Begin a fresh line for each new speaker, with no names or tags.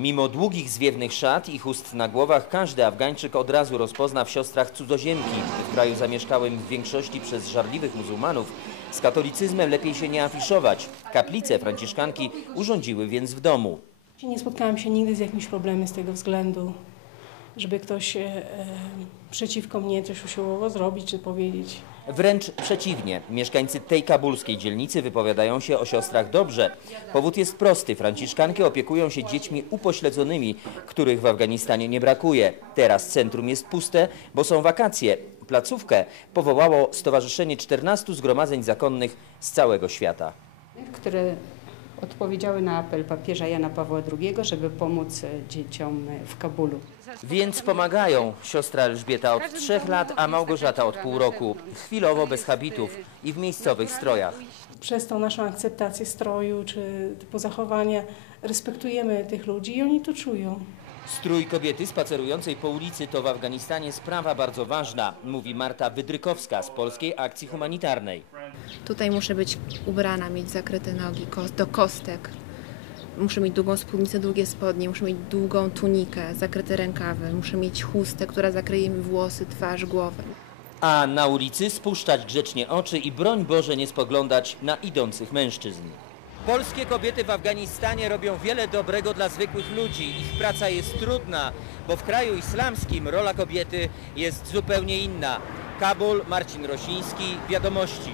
Mimo długich zwiewnych szat i chust na głowach, każdy Afgańczyk od razu rozpozna w siostrach cudzoziemki. W kraju zamieszkałym w większości przez żarliwych muzułmanów z katolicyzmem lepiej się nie afiszować. Kaplice franciszkanki urządziły więc w domu.
Nie spotkałam się nigdy z jakimś problemem z tego względu, żeby ktoś e, e, przeciwko mnie coś usiłował zrobić czy powiedzieć.
Wręcz przeciwnie, mieszkańcy tej kabulskiej dzielnicy wypowiadają się o siostrach dobrze. Powód jest prosty, franciszkanki opiekują się dziećmi upośledzonymi, których w Afganistanie nie brakuje. Teraz centrum jest puste, bo są wakacje. Placówkę powołało Stowarzyszenie 14 Zgromadzeń Zakonnych z całego świata.
które odpowiedziały na apel papieża Jana Pawła II, żeby pomóc e, dzieciom e, w Kabulu.
Więc pomagają. Siostra Elżbieta od trzech lat, a Małgorzata od pół roku. Chwilowo bez habitów i w miejscowych strojach.
Przez tą naszą akceptację stroju czy typu zachowania respektujemy tych ludzi i oni to czują.
Strój kobiety spacerującej po ulicy to w Afganistanie sprawa bardzo ważna, mówi Marta Wydrykowska z Polskiej Akcji Humanitarnej.
Tutaj muszę być ubrana, mieć zakryte nogi do kostek. Muszę mieć długą spódnicę, długie spodnie, muszę mieć długą tunikę, zakryte rękawy, muszę mieć chustę, która zakryje mi włosy, twarz, głowę.
A na ulicy spuszczać grzecznie oczy i broń Boże nie spoglądać na idących mężczyzn. Polskie kobiety w Afganistanie robią wiele dobrego dla zwykłych ludzi. Ich praca jest trudna, bo w kraju islamskim rola kobiety jest zupełnie inna. Kabul, Marcin Rosiński, Wiadomości.